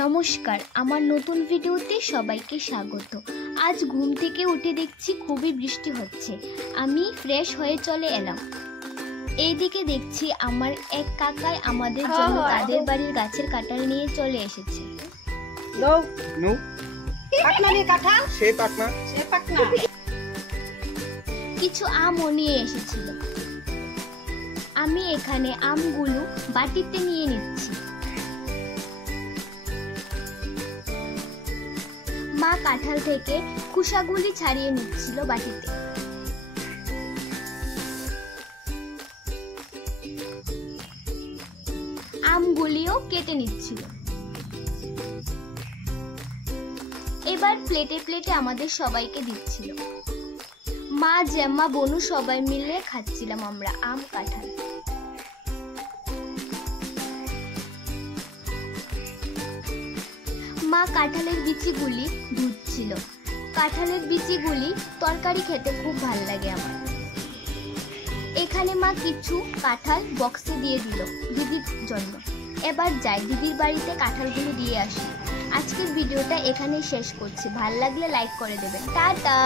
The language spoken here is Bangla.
নমস্কার, আমার নতুন ভিডিওতে সবাইকে স্বাগত। আজ ঘুম থেকে উঠে দেখছি খুবই বৃষ্টি হচ্ছে। আমি ফ্রেশ হয়ে চলে এলাম। এইদিকে দেখছি আমার এক কাকাই আমাদের জন্য তাদের বাড়ির গাছের কাঁঠাল নিয়ে চলে এসেছে। কিছু আমও নিয়ে এসেছিল। আমি এখানে আমগুলো বাটিতে নিয়ে নিচ্ছি। মা কাঁঠাল থেকে খোসাগুলি ছাড়িয়ে নিচ্ছিল বাটিতে। আমগুলিও কেটে নিচ্ছিল। এবার প্লেটে প্লেটে আমাদের সবাইকে দিচ্ছিল। মা, জ্যামা, বনু সবাই মিলে খাচ্ছিলাম আমরা আম কাঁঠাল। মা কাঁঠালের বিচিগুলি ধুচ্ছিল। কাঁঠালের বিচিগুলি তরকারি খেতে খুব ভালো লাগে আমার। এখানে মা কিছু কাঁঠাল বক্সে দিয়ে দিল দিদির জন্য। এবার যাই দিদির বাড়িতে কাঁঠালগুলো দিয়ে আসি। আজকের ভিডিওটা এখানেই শেষ করছি। ভালো লাগলে লাইক করে দেবেন। টাটা।